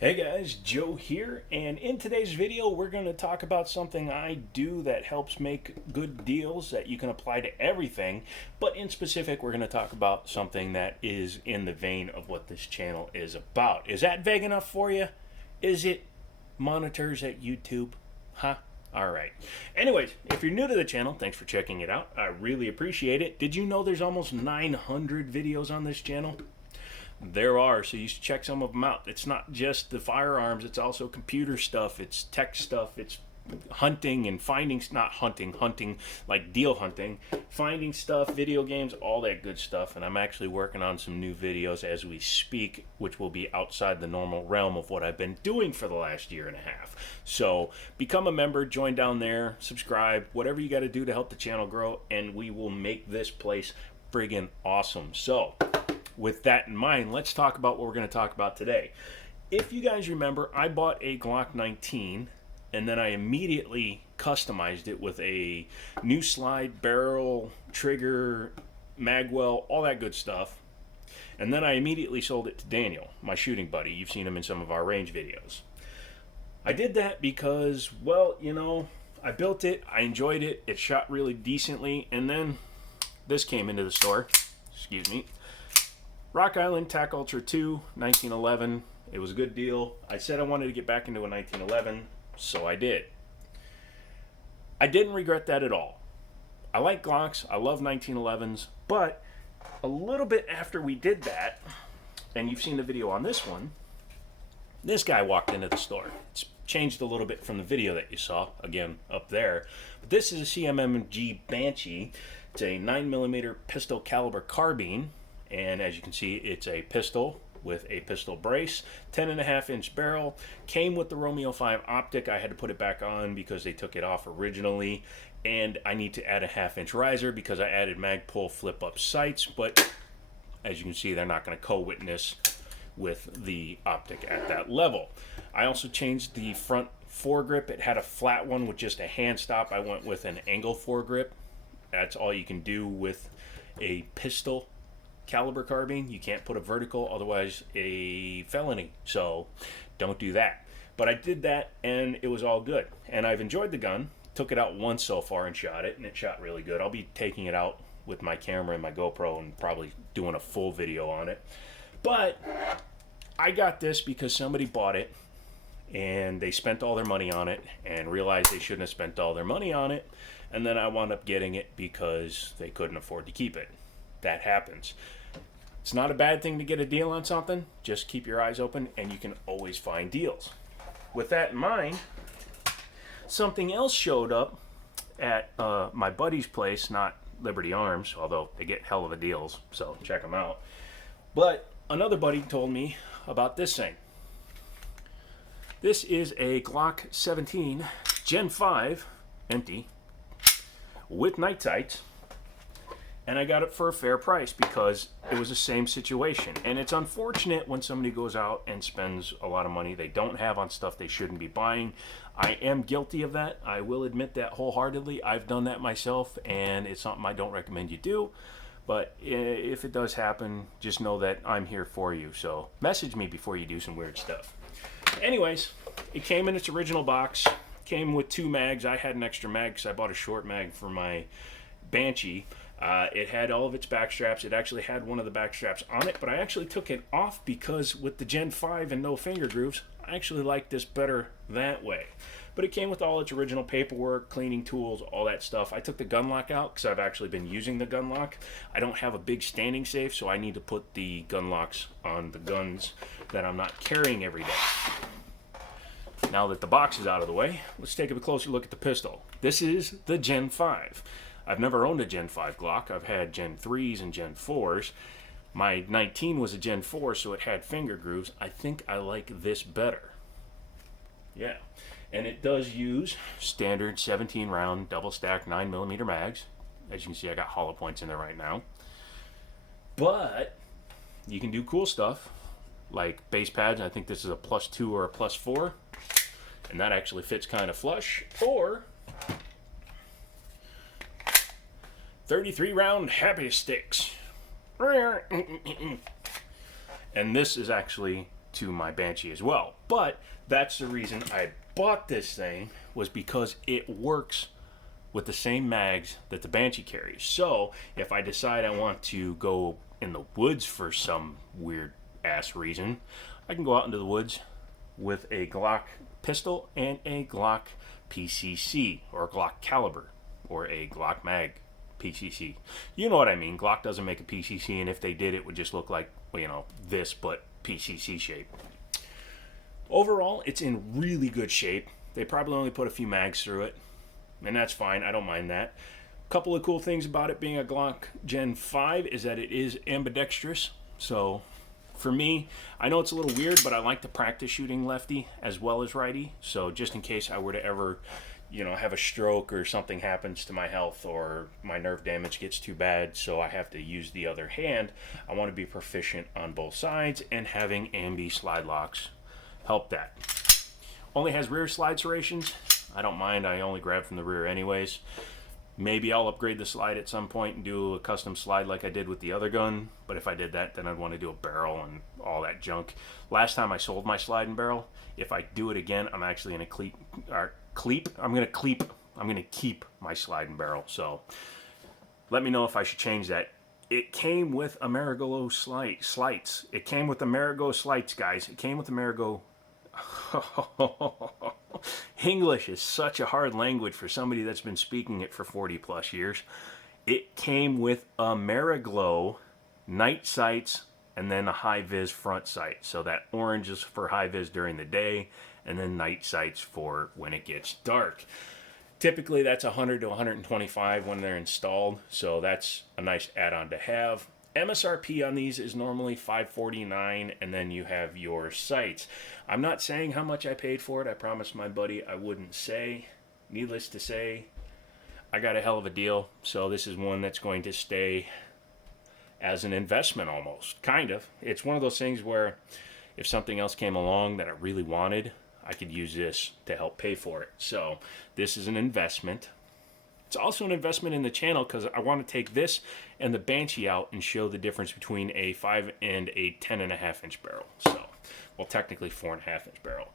Hey guys, Joe here, and in today's video we're going to talk about something I do that helps make good deals that you can apply to everything, but in specific we're going to talk about something that is in the vein of what this channel is about. Is that vague enough for you? Is it monitors at YouTube? Huh? Alright. Anyways, if you're new to the channel, thanks for checking it out. I really appreciate it. Did you know there's almost 900 videos on this channel? There are, so you should check some of them out. It's not just the firearms, it's also computer stuff, it's tech stuff, it's hunting and finding, not hunting like deal hunting, finding stuff, video games, all that good stuff. And I'm actually working on some new videos as we speak, which will be outside the normal realm of what I've been doing for the last year and a half. So become a member, join down there, subscribe, whatever you got to do to help the channel grow, and we will make this place friggin' awesome. So with that in mind, let's talk about what we're going to talk about today. If you guys remember, I bought a Glock 19 and then I immediately customized it with a new slide, barrel, trigger, magwell, all that good stuff. And then I immediately sold it to Daniel, my shooting buddy. You've seen him in some of our range videos. I did that because, well, you know, I built it, I enjoyed it, it shot really decently, and then this came into the store. Excuse me. Rock Island TAC Ultra 2, 1911. It was a good deal. I said I wanted to get back into a 1911, so I did. I didn't regret that at all. I like Glocks, I love 1911s, but a little bit after we did that, and you've seen the video on this one, this guy walked into the store. It's changed a little bit from the video that you saw, again, up there. But this is a CMMG Banshee. It's a 9mm pistol caliber carbine. And as you can see, it's a pistol with a pistol brace, 10.5-inch barrel, came with the Romeo 5 optic. I had to put it back on because they took it off originally, and I need to add a 1/2-inch riser because I added mag pull flip up sights, but as you can see, they're not going to co-witness with the optic at that level. I also changed the front foregrip. It had a flat one with just a hand stop. I went with an angle foregrip. That's all you can do with a pistol caliber carbine. You can't put a vertical, otherwise a felony, so don't do that. But I did that and it was all good, and I've enjoyed the gun. Took it out once so far and shot it, and it shot really good. I'll be taking it out with my camera and my GoPro and probably doing a full video on it. But I got this because somebody bought it and they spent all their money on it and realized they shouldn't have spent all their money on it, and then I wound up getting it because they couldn't afford to keep it. That happens. It's not a bad thing to get a deal on something. Just keep your eyes open and you can always find deals. With that in mind, something else showed up at my buddy's place, not Liberty Arms, although they get hell of a deals, so check them out. But another buddy told me about this thing. This is a Glock 17 Gen 5, empty, with night sights. And I got it for a fair price because it was the same situation. And it's unfortunate when somebody goes out and spends a lot of money they don't have on stuff they shouldn't be buying. I am guilty of that. I will admit that wholeheartedly. I've done that myself, and it's something I don't recommend you do. But if it does happen, just know that I'm here for you. So message me before you do some weird stuff. Anyways, it came in its original box. Came with 2 mags. I had an extra mag because I bought a short mag for my Banshee. It had all of its back straps. It actually had one of the back straps on it, but I actually took it off because with the Gen 5 and no finger grooves, I actually like this better that way. But it came with all its original paperwork, cleaning tools, all that stuff. I took the gun lock out because I've actually been using the gun lock. I don't have a big standing safe, so I need to put the gun locks on the guns that I'm not carrying every day. Now that the box is out of the way, let's take a closer look at the pistol. This is the Gen 5. I've never owned a Gen 5 Glock. I've had Gen 3s and Gen 4s. My 19 was a Gen 4, so it had finger grooves. I think I like this better. Yeah. And it does use standard 17-round double-stack 9mm mags. As you can see, I got hollow points in there right now. But you can do cool stuff like base pads. I think this is a +2 or a +4. And that actually fits kind of flush. Or 33-round happy sticks. And this is actually to my Banshee as well. But that's the reason I bought this thing, was because it works with the same mags that the Banshee carries. So if I decide I want to go in the woods for some weird ass reason, I can go out into the woods with a Glock pistol and a Glock PCC, or Glock caliber, or a Glock mag PCC. You know what I mean. Glock doesn't make a PCC, and if they did, it would just look like, you know, this, but PCC shape. Overall, it's in really good shape. They probably only put a few mags through it, and that's fine. I don't mind that. A couple of cool things about it being a Glock Gen 5 is that it is ambidextrous. So for me, I know it's a little weird, but I like to practice shooting lefty as well as righty. So just in case I were to ever, you know, have a stroke or something happens to my health, or my nerve damage gets too bad so I have to use the other hand, I want to be proficient on both sides, and having ambi slide locks help that. Only has rear slide serrations. I don't mind. I only grab from the rear anyways. Maybe I'll upgrade the slide at some point and do a custom slide like I did with the other gun. But if I did that, then I'd want to do a barrel and all that junk. Last time I sold my slide and barrel. If I do it again, I'm actually going to keep my slide and barrel. So let me know if I should change that. It came with Amerigo slights. It came with Amerigo slights, guys. It came with Amerigo. English is such a hard language for somebody that's been speaking it for 40 plus years. It came with Ameriglow night sights, and then a high vis front sight. So that orange is for high vis during the day, and then night sights for when it gets dark. Typically that's 100 to 125 when they're installed, so that's a nice add-on to have. MSRP on these is normally $549, and then you have your sights. I'm not saying how much I paid for it. I promised my buddy I wouldn't say. Needless to say, I got a hell of a deal. So this is one that's going to stay as an investment almost, kind of. It's one of those things where if something else came along that I really wanted, I could use this to help pay for it. So this is an investment. It's also an investment in the channel because I want to take this and the Banshee out and show the difference between a 5 and a 10.5 inch barrel. So, well, technically 4.5 inch barrel.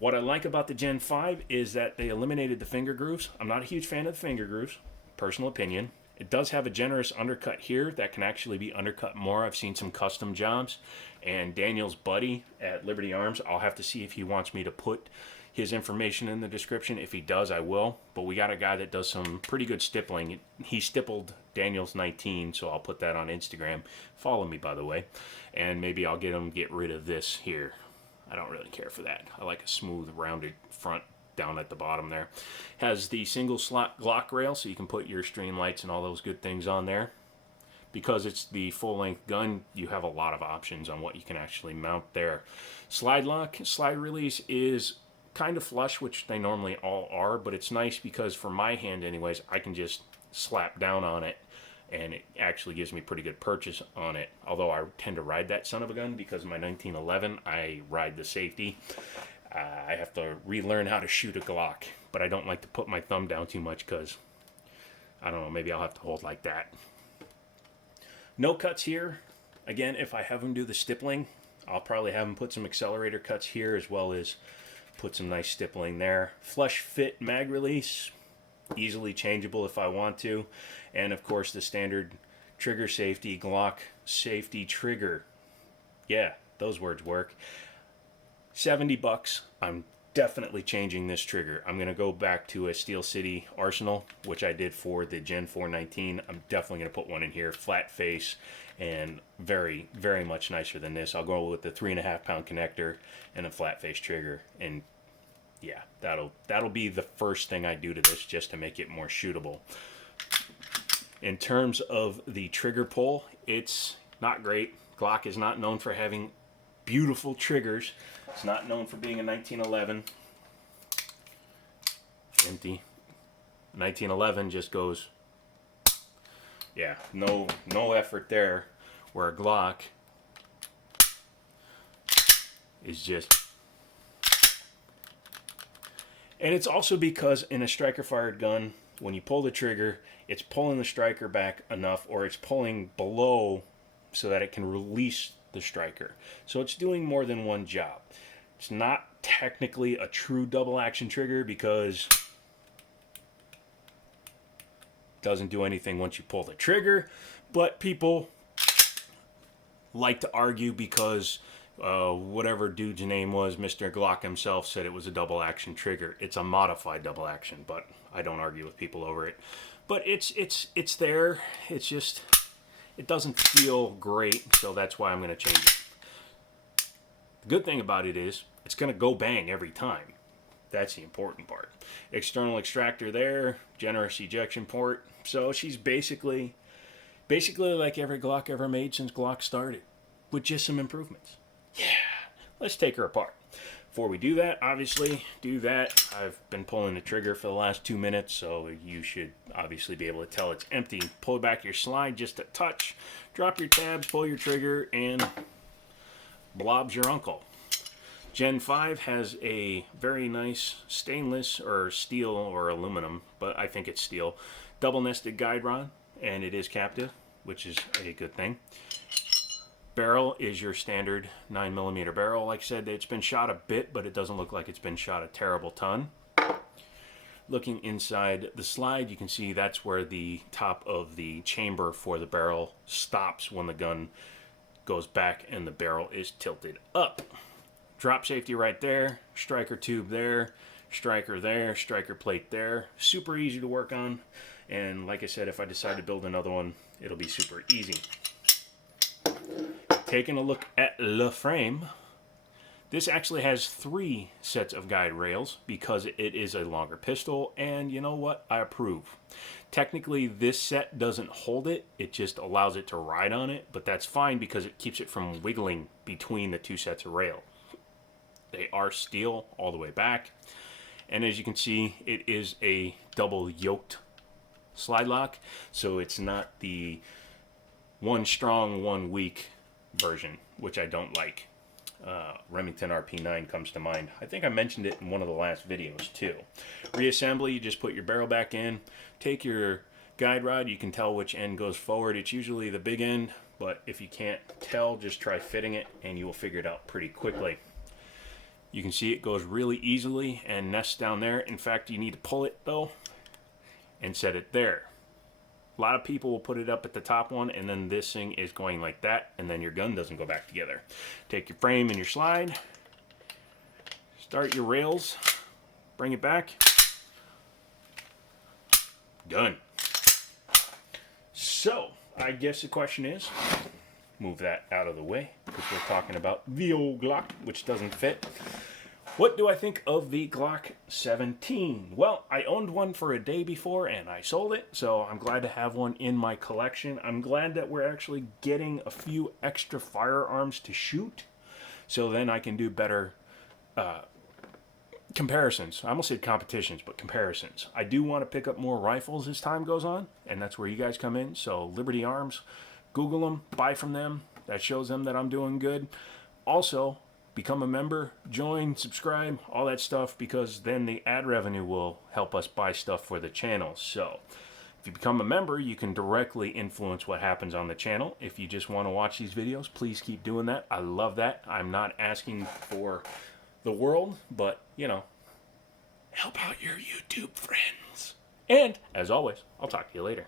What I like about the Gen 5 is that they eliminated the finger grooves. I'm not a huge fan of the finger grooves, personal opinion. It does have a generous undercut here that can actually be undercut more. I've seen some custom jobs, and Daniel's buddy at Liberty Arms, I'll have to see if he wants me to put his information in the description. If he does, I will. But we got a guy that does some pretty good stippling. He stippled Daniel's 19, so I'll put that on Instagram. Follow me, by the way. And maybe I'll get him get rid of this here. I don't really care for that. I like a smooth, rounded front down at the bottom there. Has the single slot Glock rail, so you can put your stream lights and all those good things on there. Because it's the full-length gun, you have a lot of options on what you can actually mount there. Slide lock, slide release is kind of flush, which they normally all are, but it's nice because for my hand anyways, I can just slap down on it, and it actually gives me pretty good purchase on it. Although I tend to ride that son of a gun because of my 1911, I ride the safety. I have to relearn how to shoot a Glock, but I don't like to put my thumb down too much because, I don't know, maybe I'll have to hold like that. No cuts here. Again, if I have them do the stippling, I'll probably have them put some accelerator cuts here as well as put some nice stippling there. Flush fit mag release, easily changeable if I want to. And of course the standard trigger safety, Glock safety trigger. Yeah, those words work. $70. I'm definitely changing this trigger. I'm going to go back to a Steel City Arsenal, which I did for the Gen 419. I'm definitely going to put one in here, flat face, and very, very much nicer than this. I'll go with the 3.5 pound connector and a flat face trigger, and yeah, that'll be the first thing I do to this just to make it more shootable. In terms of the trigger pull, it's not great. Glock is not known for having beautiful triggers. It's not known for being a 1911. Empty. 1911 just goes, yeah, no effort there. Where a Glock is just, and it's also because in a striker fired gun, when you pull the trigger, it's pulling the striker back enough, or it's pulling below so that it can release the striker. So it's doing more than one job. It's not technically a true double action trigger because it doesn't do anything once you pull the trigger, but people like to argue because whatever dude's name was, Mr. Glock himself, said it was a double action trigger. It's a modified double action, but I don't argue with people over it. But it's there. It's just, it doesn't feel great, so that's why I'm going to change it. The good thing about it is it's going to go bang every time. That's the important part. External extractor there, generous ejection port. So she's basically like every Glock ever made since Glock started, with just some improvements. Yeah, let's take her apart. Before we do that, obviously, I've been pulling the trigger for the last 2 minutes, so you should obviously be able to tell it's empty. Pull back your slide just a touch, drop your tabs, pull your trigger, and blob's your uncle. Gen 5 has a very nice stainless or steel or aluminum, but I think it's steel, double nested guide rod, and it is captive, which is a good thing. Barrel is your standard 9mm barrel. Like I said, it's been shot a bit, but it doesn't look like it's been shot a terrible ton. Looking inside the slide, you can see that's where the top of the chamber for the barrel stops when the gun goes back and the barrel is tilted up. Drop safety right there, striker tube there, striker plate there. Super easy to work on. And like I said, if I decide to build another one, it'll be super easy. Taking a look at the frame, this actually has 3 sets of guide rails because it is a longer pistol, and you know what? I approve. Technically, this set doesn't hold it, it just allows it to ride on it, but that's fine because it keeps it from wiggling between the 2 sets of rail. They are steel all the way back, and as you can see, it is a double yoked slide lock, so it's not the one strong, one weak version, which I don't like. Remington RP9 comes to mind. I think I mentioned it in one of the last videos too. Reassembly, you just put your barrel back in, take your guide rod, you can tell which end goes forward. It's usually the big end, but if you can't tell, just try fitting it and you will figure it out pretty quickly. You can see it goes really easily and nests down there. In fact, you need to pull it though and set it there. A lot of people will put it up at the top one, and then this thing is going like that, and then your gun doesn't go back together. Take your frame and your slide, start your rails, bring it back, done. So, I guess the question is, move that out of the way, because we're talking about the old Glock, which doesn't fit. What do I think of the Glock 17? Well, I owned one for a day before and I sold it, so I'm glad to have one in my collection. I'm glad that we're actually getting a few extra firearms to shoot, so then I can do better comparisons. I almost said competitions, but comparisons. I do want to pick up more rifles as time goes on, and that's where you guys come in. So Liberty Arms, Google them, buy from them. That shows them that I'm doing good. Also, become a member, join, subscribe, all that stuff, because then the ad revenue will help us buy stuff for the channel. So if you become a member, you can directly influence what happens on the channel. If you just want to watch these videos, please keep doing that. I love that. I'm not asking for the world, but, you know, help out your YouTube friends. And, as always, I'll talk to you later.